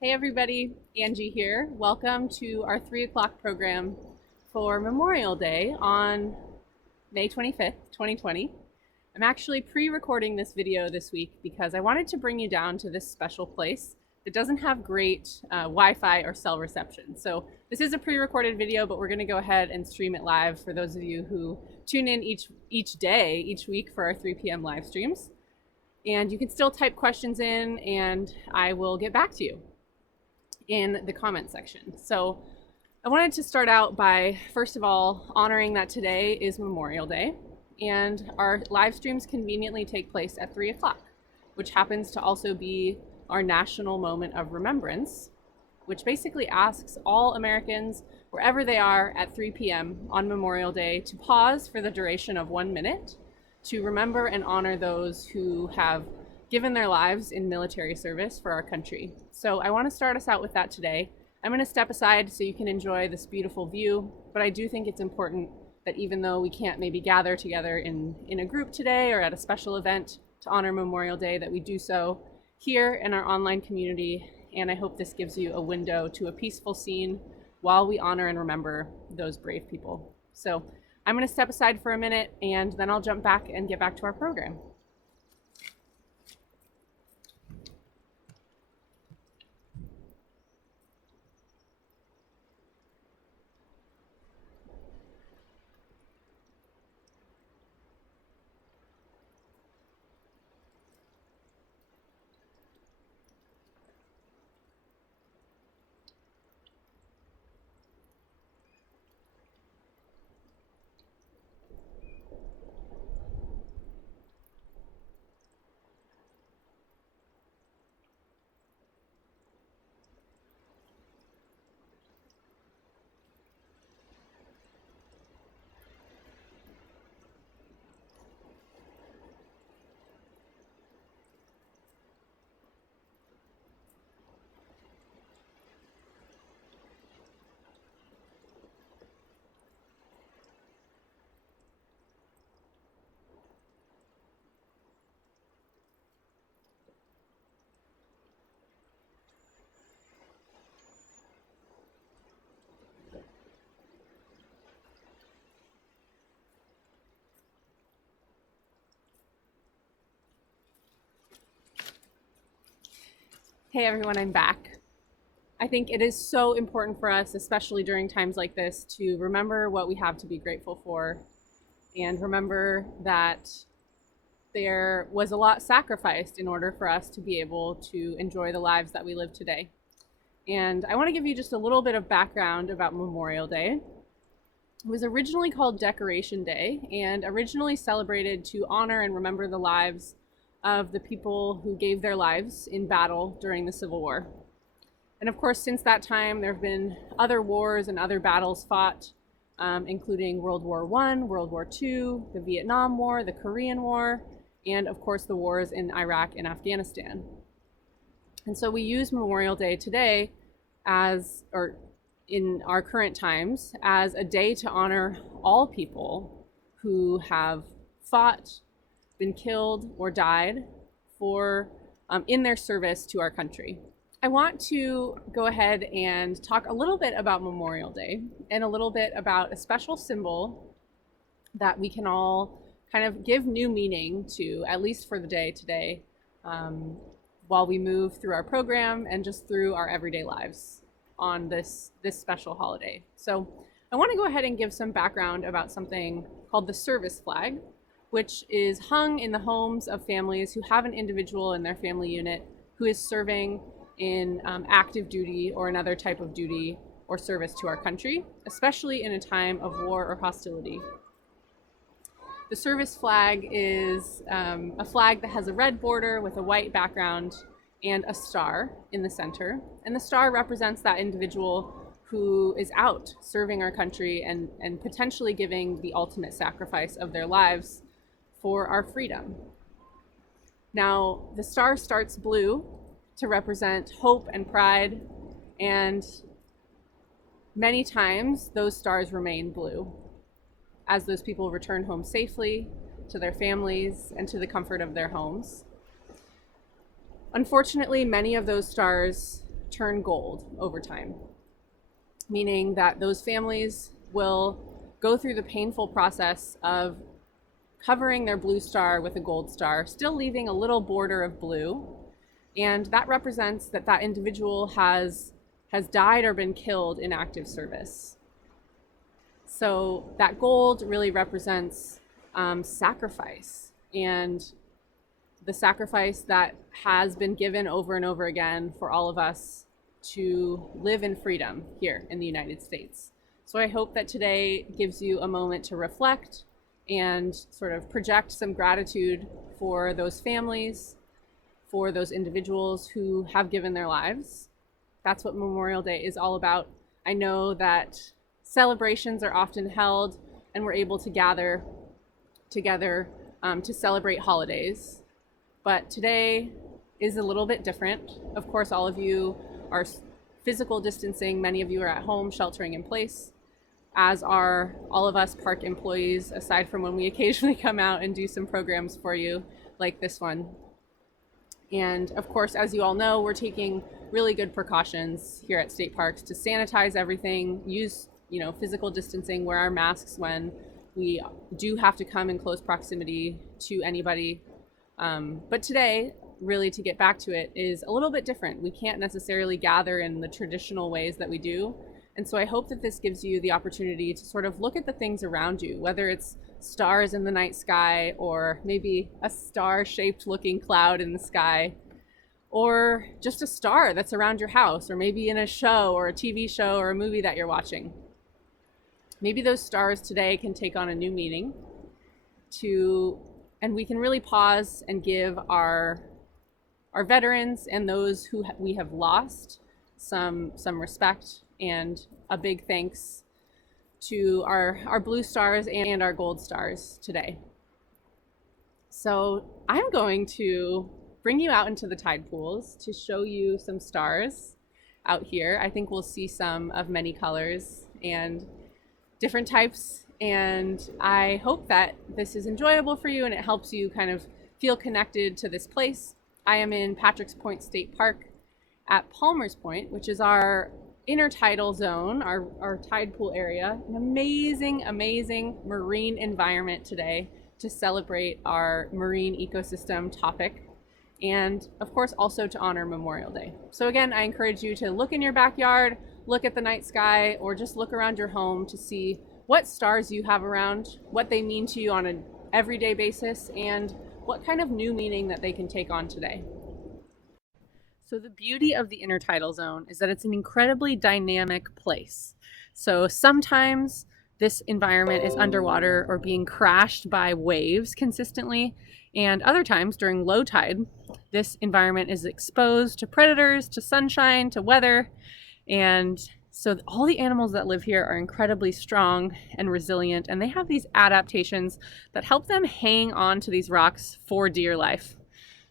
Hey everybody, Angie here. Welcome to our 3 o'clock program for Memorial Day on May 25th, 2020. I'm actually pre-recording this video this week because I wanted to bring you down to this special place that doesn't have great Wi-Fi or cell reception. So this is a pre-recorded video, but we're gonna go ahead and stream it live for those of you who tune in each week for our 3 p.m. live streams. And you can still type questions in and I will get back to you in the comment section. So I wanted to start out by, first of all, honoring that today is Memorial Day, and our live streams conveniently take place at 3 o'clock, which happens to also be our national moment of remembrance, which basically asks all Americans, wherever they are at 3 p.m. on Memorial Day, to pause for the duration of 1 minute to remember and honor those who have given their lives in military service for our country. So I want to start us out with that today. I'm going to step aside so you can enjoy this beautiful view, but I do think it's important that even though we can't maybe gather together in a group today or at a special event to honor Memorial Day, that we do so here in our online community. And I hope this gives you a window to a peaceful scene while we honor and remember those brave people. So I'm going to step aside for a minute and then I'll jump back and get back to our program. Hey everyone, I'm back. I think it is so important for us, especially during times like this, to remember what we have to be grateful for and remember that there was a lot sacrificed in order for us to be able to enjoy the lives that we live today. And I want to give you just a little bit of background about Memorial Day. It was originally called Decoration Day and originally celebrated to honor and remember the lives of the people who gave their lives in battle during the Civil War. And of course, since that time, there have been other wars and other battles fought, including World War I, World War II, the Vietnam War, the Korean War, and of course the wars in Iraq and Afghanistan. And so we use Memorial Day today or in our current times, as a day to honor all people who have fought, been killed, or died in their service to our country. I want to go ahead and talk a little bit about Memorial Day and a little bit about a special symbol that we can all kind of give new meaning to, at least for the day today, while we move through our program and just through our everyday lives on this special holiday. So I want to go ahead and give some background about something called the service flag, which is hung in the homes of families who have an individual in their family unit who is serving in active duty or another type of duty or service to our country, especially in a time of war or hostility. The service flag is a flag that has a red border with a white background and a star in the center. And the star represents that individual who is out serving our country and potentially giving the ultimate sacrifice of their lives for our freedom. Now, the star starts blue to represent hope and pride, and many times those stars remain blue as those people return home safely to their families and to the comfort of their homes. Unfortunately, many of those stars turn gold over time, meaning that those families will go through the painful process of covering their blue star with a gold star, still leaving a little border of blue. And that represents that that individual has died or been killed in active service. So that gold really represents sacrifice, and the sacrifice that has been given over and over again for all of us to live in freedom here in the United States. So I hope that today gives you a moment to reflect and sort of project some gratitude for those families, for those individuals who have given their lives. That's what Memorial Day is all about. I know that celebrations are often held and we're able to gather together to celebrate holidays. But today is a little bit different. Of course, all of you are physical distancing. Many of you are at home sheltering in place, as are all of us park employees, aside from when we occasionally come out and do some programs for you like this one. And of course, as you all know, we're taking really good precautions here at state parks to sanitize everything, use physical distancing, wear our masks when we do have to come in close proximity to anybody. But today, really to get back to it, is a little bit different. We can't necessarily gather in the traditional ways that we do. And so I hope that this gives you the opportunity to sort of look at the things around you, whether it's stars in the night sky, or maybe a star-shaped looking cloud in the sky, or just a star that's around your house, or maybe in a show or a TV show or a movie that you're watching. Maybe those stars today can take on a new meaning and we can really pause and give our veterans and those who we have lost some respect and a big thanks to our blue stars and our gold stars today. So I'm going to bring you out into the tide pools to show you some stars out here. I think we'll see some of many colors and different types, and I hope that this is enjoyable for you and it helps you kind of feel connected to this place. I am in Patrick's Point State Park at Palmer's Point, which is our intertidal zone, our tide pool area. An amazing, amazing marine environment today to celebrate our marine ecosystem topic, and of course also to honor Memorial Day. So again, I encourage you to look in your backyard, look at the night sky, or just look around your home to see what stars you have around, what they mean to you on an everyday basis, and what kind of new meaning that they can take on today. So the beauty of the intertidal zone is that it's an incredibly dynamic place. So sometimes this environment is underwater or being crashed by waves consistently, and other times during low tide, this environment is exposed to predators, to sunshine, to weather. And so all the animals that live here are incredibly strong and resilient, and they have these adaptations that help them hang on to these rocks for dear life.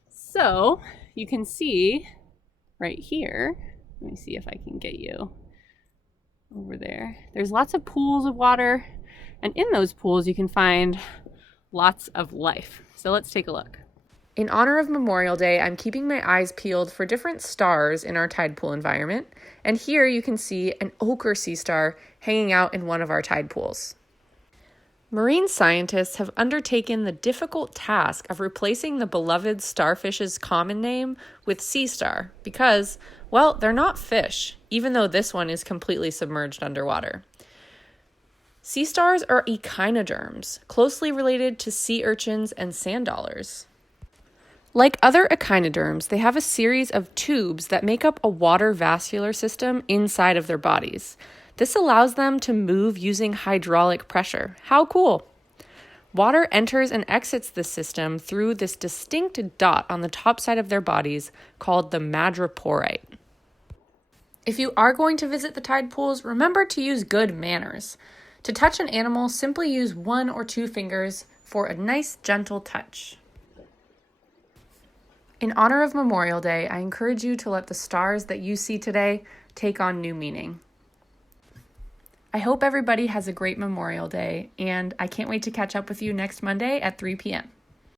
So you can see right here, let me see if I can get you over there. There's lots of pools of water, and in those pools you can find lots of life. So let's take a look. In honor of Memorial Day, I'm keeping my eyes peeled for different stars in our tide pool environment. And here you can see an ochre sea star hanging out in one of our tide pools. Marine scientists have undertaken the difficult task of replacing the beloved starfish's common name with sea star because, well, they're not fish, even though this one is completely submerged underwater. Sea stars are echinoderms, closely related to sea urchins and sand dollars. Like other echinoderms, they have a series of tubes that make up a water vascular system inside of their bodies. This allows them to move using hydraulic pressure. How cool! Water enters and exits the system through this distinct dot on the top side of their bodies called the madreporite. If you are going to visit the tide pools, remember to use good manners. To touch an animal, simply use 1 or 2 fingers for a nice, gentle touch. In honor of Memorial Day, I encourage you to let the stars that you see today take on new meaning. I hope everybody has a great Memorial Day, and I can't wait to catch up with you next Monday at 3 p.m.